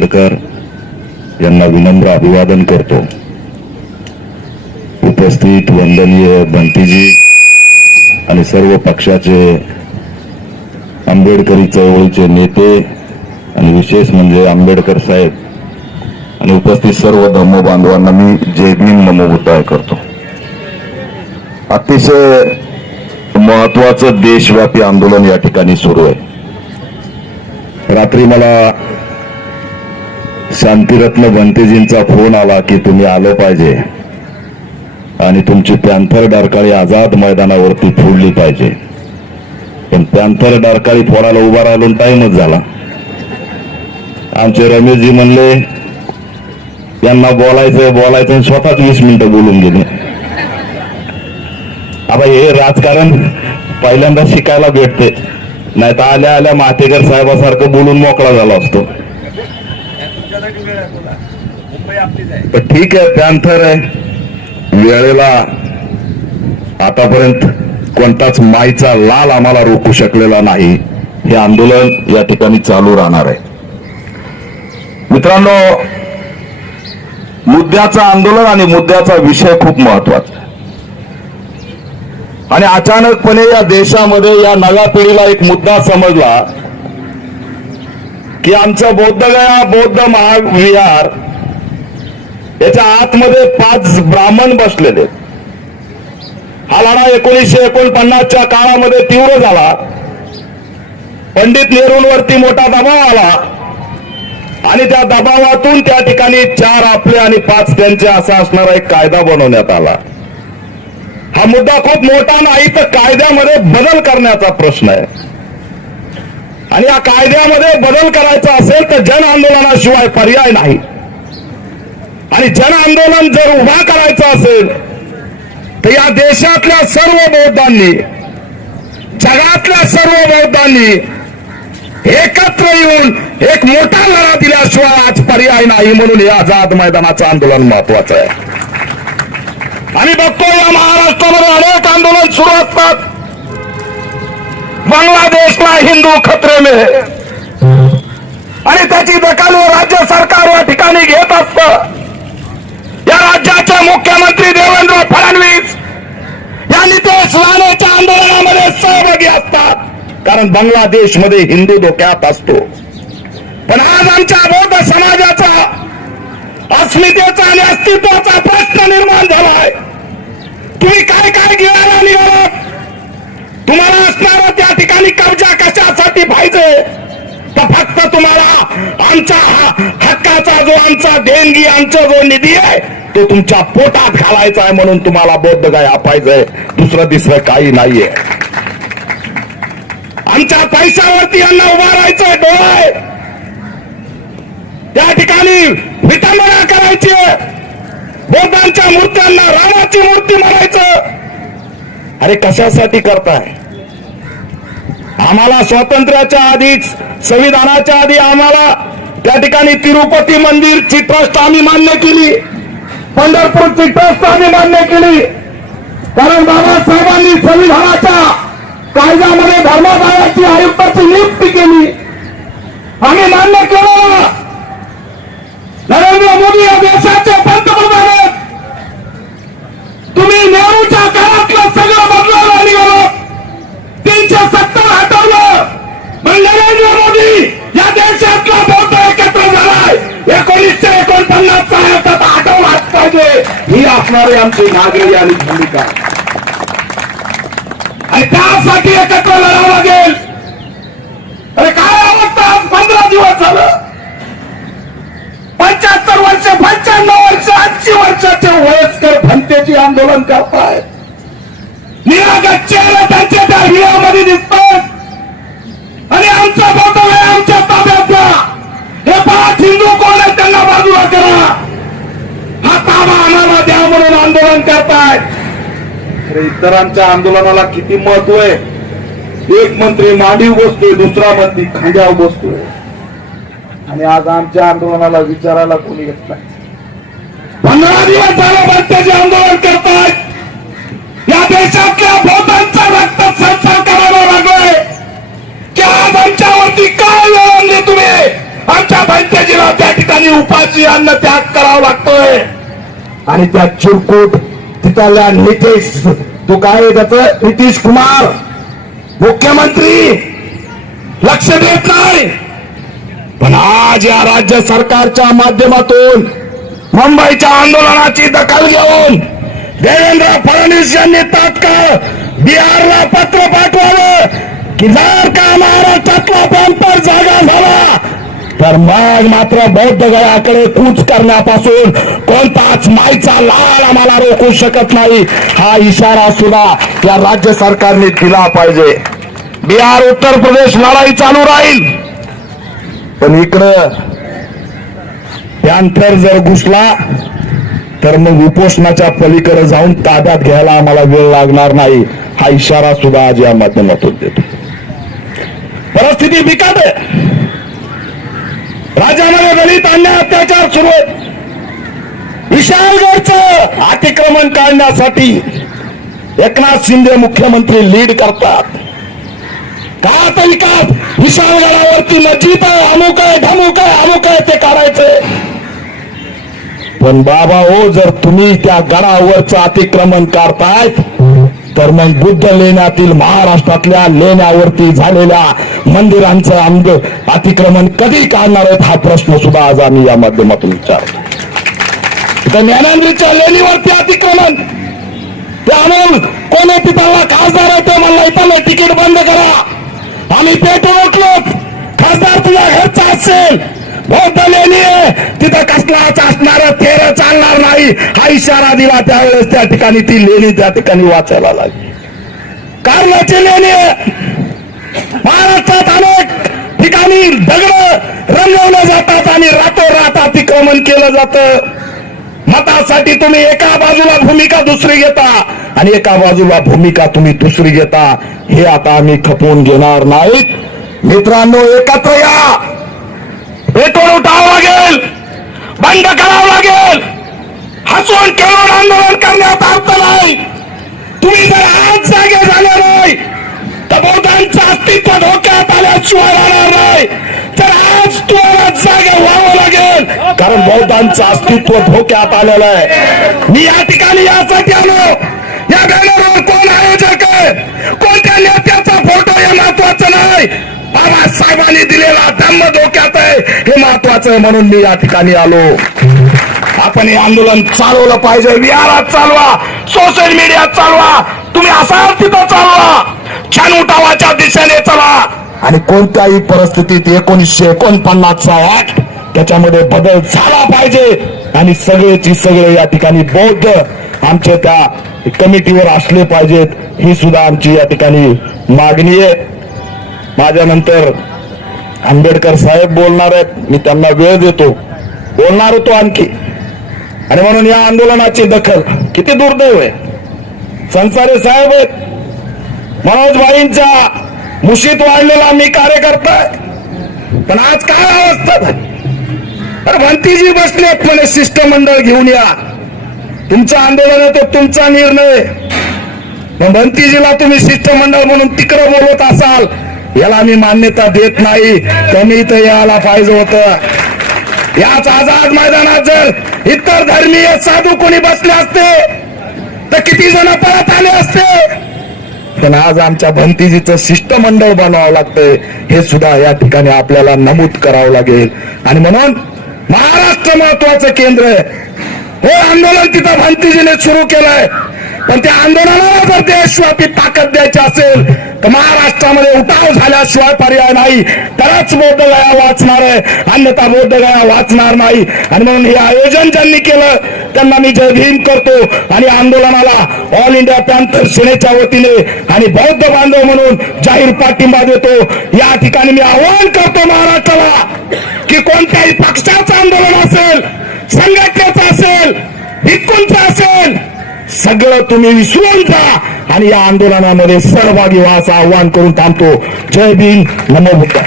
आंबेडकर यांना विनम्र अभिवादन करतो. उपस्थित वंदनीय बंतीजी आणि सर्व पक्षाचे आंबेडकरी चळवळीचे नेते आणि विशेष म्हणजे आंबेडकर साहेब आणि उपस्थित सर्व धम्म बांधवांना मी जय भीम नमो करतो. अतिशय महत्वाचं देशव्यापी आंदोलन या ठिकाणी सुरू आहे. रात्री मला शांतिरत्न बंतेजींचा फोन आला की तुम्ही आलो पाहिजे. आणि तुमची पॅन्थर डारकाळी आझाद मैदानावरती फोडली पाहिजे. पण पॅन्थर डारकाळी फोडायला उभा राहिलो टाईमच झाला. आमचे रमेशजी म्हणले यांना बोलायचं बोलायचं आणि स्वतःच वीस मिनिटं बोलून गेले. आता हे राजकारण पहिल्यांदा शिकायला भेटते. नाही तर आल्या आल्या मातेकर साहेबासारखं बोलून मोकळा झाला असतो. तर ठीक आहे पॅन्थर आहे. वेळेला आतापर्यंत कोणताच माईचा लाल आम्हाला रोखू शकलेला नाही. हे आंदोलन या ठिकाणी चालू राहणार आहे. मित्रांनो मुद्द्याचं आंदोलन आणि मुद्द्याचा विषय खूप महत्त्वाचा आणि अचानकपणे या देशामध्ये या नव्या पिढीला एक मुद्दा समजला की आमचं बौद्धगया बौद्ध महाविहार याच्या आतमध्ये पाच ब्राह्मण बसलेले. हा लढा एकोणीसशे एकोणपन्नासच्या काळामध्ये तीव्र झाला. पंडित नेहरूंवरती मोठा दबाव आला. आणि त्या दबावातून त्या ठिकाणी चार आपले आणि पाच त्यांचे असा असणारा एक कायदा बनवण्यात आला. हा मुद्दा खूप मोठा नाही तर कायद्यामध्ये बदल करण्याचा प्रश्न आहे. आणि या कायद्यामध्ये बदल करायचा असेल तर जन आंदोलनाशिवाय पर्याय नाही. आणि जन आंदोलन जर उभा करायचं असेल तर या देशातल्या सर्व बौद्धांनी जगातल्या सर्व बौद्धांनी एकत्र येऊन एक मोठा लढा दिल्याशिवाय आज पर्याय नाही म्हणून हे आझाद मैदानाचं आंदोलन महत्वाचं आहे. आम्ही बघतो या महाराष्ट्रामध्ये अनेक आंदोलन सुरू असतात. बांगलादेशला हिंदू खतरे मे आणि त्याची दखल राज्य सरकार या ठिकाणी घेत असत. राज्याचे मुख्यमंत्री देवेंद्र फडणवीस या नितेश राणेच्या आंदोलनामध्ये सहभागी असतात. कारण बांगलादेशमध्ये हिंदू धोक्यात असतो. पण आज आमच्या बौद्ध समाजाचा अस्मितेचा आणि अस्तित्वाचा प्रश्न निर्माण झालाय. तुम्ही काय काय घेणारा निघालात? तुम्हाला असणार त्या ठिकाणी कब्जा कशासाठी पाहिजे तर फक्त तुम्हाला आमचा हक्काचा जो आमचा देणगी आमचा जो निधी आहे तो तुमच्या पोटात घालायचा आहे म्हणून तुम्हाला बौद्ध गाया पाहिजे दुसरं दिसरं काही नाहीये. आमच्या पैशावरती यांना उभारायचंय राहायचंय त्या ठिकाणी विटंबना करायची बौद्धांच्या मूर्त्यांना रामाची मूर्ती म्हणायचं. अरे कशासाठी करताय? आम्हाला स्वातंत्र्याच्या आधीच संविधानाच्या आधी आम्हाला त्या ठिकाणी तिरुपती मंदिरची ट्रस्ट आम्ही मान्य केली. पंढरपूरची ट्रस्ट मान्य केली. कारण बाबासाहेबांनी संविधानाच्या कायद्यामध्ये धर्मादायाची आयुक्ताची नियुक्ती केली. आम्ही मान्य केलं नरेंद्र मोदी या देशाचे असणारी आमची नागरी आणि भूमिका. आणि त्यासाठी एकत्र लढावं लागेल. अरे काय अवस्था आज पंधरा दिवस झालं? पंच्याहत्तर वर्ष पंच्याण्णव वर्ष ऐंशी वर्षाचे वयस्कर भंतेची आंदोलन करताय. निरागत चेहरा त्यांच्या त्या हिऱ्यामध्ये दिसतात आणि आमचा बौद्ध आमच्या ताब्यात द्या हे पाच हिंदू कोण आहेत त्यांना बाजूला करा हा ताबा आम्हाला द्या म्हणून आंदोलन करतायत अरे इतरांच्या आंदोलनाला किती महत्त्व आहे? एक मंत्री मांडीव बसतोय दुसरा मंत्री खांद्यावर बसतोय. आणि आज आमच्या आंदोलनाला विचारायला कोणी येत नाही. पंधरा दिवस झालं बंतेचे आंदोलन करतायत. या देशातल्या बौद्धांचं रक्त संसार करायला लागलोय. की आज आमच्यावरती काय वेळ आणली तुम्ही? आमच्या बंतेजीला त्या आणि उपाशी अन्न त्याग करावा लागतोय. आणि त्या चिरकूट तिथल्या नितेश तो काय त्याच त्याचं नितीश कुमार मुख्यमंत्री लक्ष देत नाही. पण आज या राज्य सरकारच्या माध्यमातून मुंबईच्या आंदोलनाची दखल घेऊन देवेंद्र फडणवीस यांनी तात्काळ बिहारला पत्र पाठवावं. की जर का महाराष्ट्रात तर मग मात्र बौद्ध गळ्याकडे कूच करण्यापासून कोणताच माईचा लाल आम्हाला रोखू शकत नाही. हा इशारा सुद्धा या राज्य सरकारने दिला पाहिजे. बिहार उत्तर प्रदेश लढाई चालू राहील. पण इकडं पॅन्थर जर घुसला तर मग उपोषणाच्या पलीकडे जाऊन ताब्यात घ्यायला आम्हाला वेळ लागणार नाही. हा इशारा सुद्धा आज या माध्यमातून देतो. परिस्थिती बिकट आहे. राज्यामध्ये दलित अन्याय अत्याचार सुरू आहेत. विशालगडचं अतिक्रमण काढण्यासाठी एकनाथ शिंदे मुख्यमंत्री लीड करतात. का आता विकास? विशालगडावरती नजीक आहे अमुक आहे ढमुक आहे अमुक आहे ते काढायचंय पण बाबा हो जर तुम्ही त्या गडावरचं अतिक्रमण काढतायत तर मग बुद्ध लेण्यातील महाराष्ट्रातल्या लेण्यावरती झालेल्या मंदिरांचं अंग अतिक्रमण कधी काढणार आहेत हा प्रश्न सुद्धा आज आम्ही या माध्यमातून विचारतो. इथं ज्ञानेंद्रीच्या लेणीवरती अतिक्रमण. त्यामुळे कोणी पिताला खासदार आहे तो म्हणला इथं तिकीट बंद करा. आम्ही पेटून उठलो. खासदार तुझ्या घरचा असेल. बौद्ध लेणी तिथं कसलाच असणार तेर चालणार नाही. हा इशारा दिला त्यावेळेस त्या ठिकाणी ती लेणी त्या ठिकाणी वाचायला लागली. कारणाची लेणी. महाराष्ट्रात अनेक ठिकाणी दगड रंगवले जातात आणि रातोरात अतिक्रमण केलं जात. मतासाठी तुम्ही एका बाजूला भूमिका दुसरी घेता आणि एका बाजूला भूमिका तुम्ही दुसरी घेता. हे आता आम्ही खपवून घेणार नाहीत. मित्रांनो एकत्र या. पेटून उठावं लागेल. बंद करावं लागेल. हसून खेळून आंदोलन करण्यात अर्थ नाही. तुम्ही जर आज जागे झाले नाही तर बौद्धांचं अस्तित्व धोक्यात आल्याशिवाय राहणार नाही. तर आज तुम्हाला जागे व्हावं लागेल. कारण बौद्धांचं अस्तित्व धोक्यात आलेलं आहे. मी या ठिकाणी यासाठी आलो. या बॅनरवर कोण आयोजक आहे? कोणत्या नेत्याचा फोटो हे महत्वाचं नाही? बाबासाहेबांनी दिलेला धम्म धोक्यात आहे. हे महत्वाचं आहे म्हणून मी या ठिकाणी आलो. आपण हे आंदोलन चालवलं पाहिजे. विहारात चालवा. सोशल मीडियात चालवा. तुम्ही असाल तिथं चालवा. छान उठावाच्या दिशेने चला. आणि कोणत्याही परिस्थितीत एकोणीसशे एकोणपन्नासचा ऍक्ट त्याच्यामध्ये बदल झाला पाहिजे. आणि सगळेची सगळे या ठिकाणी बौद्ध आमच्या त्या कमिटीवर असले पाहिजेत. ही सुद्धा आमची या ठिकाणी मागणी आहे. माझ्यानंतर आंबेडकर साहेब बोलणार आहेत. मी त्यांना वेळ देतो. बोलणार होतो आणखी. आणि म्हणून या आंदोलनाची दखल किती दुर्दैव आहे. संसारे साहेब आहेत. मनोजबाईंच्या मुशीत वाढलेला मी कार्यकर्ता आहे. पण आज काय अवस्था झाली? अरे भंतीजी बसले म्हणे शिष्टमंडळ घेऊन या. तुमचं आंदोलन होतं तुमचा निर्णय भंतीजीला तुम्ही शिष्टमंडळ म्हणून तिकडं बोलत असाल याला मी मान्यता देत नाही. कमी इथं यायला पाहिजे होतं. याच आझाद मैदानात जर इतर धर्मीय साधू कोणी बसले असते तर किती जण परत आले असते? पण आज आमच्या भंतीजीचं शिष्टमंडळ बनवावं लागतंय. हे सुद्धा या ठिकाणी आपल्याला नमूद करावं लागेल. आणि म्हणून महाराष्ट्र महत्वाचं केंद्र आहे. हे आंदोलन तिथं भंतीजीने सुरू केलंय. पण त्या आंदोलनाला जर देशव्यापी ताकद द्यायची असेल महाराष्ट्रामध्ये उठाव झाल्याशिवाय पर्याय नाही. तरच बौद्ध गया वाचणार आहे. अन्यथा बौद्ध गया वाचणार नाही. आणि म्हणून हे आयोजन ज्यांनी केलं त्यांना मी जय भीम करतो. आणि आंदोलनाला ऑल इंडिया पॅन्थर सेनेच्या वतीने आणि बौद्ध बांधव म्हणून जाहीर पाठिंबा देतो. या ठिकाणी मी आवाहन करतो महाराष्ट्राला की कोणत्याही पक्षाचं आंदोलन असेल संघटनेचं असेल हितकुंचं असेल सगळं तुम्ही विसरून जा. आणि या आंदोलनामध्ये सहभागी व्हायचं आवाहन करून थांबतो. जय भीम नमो बुद्ध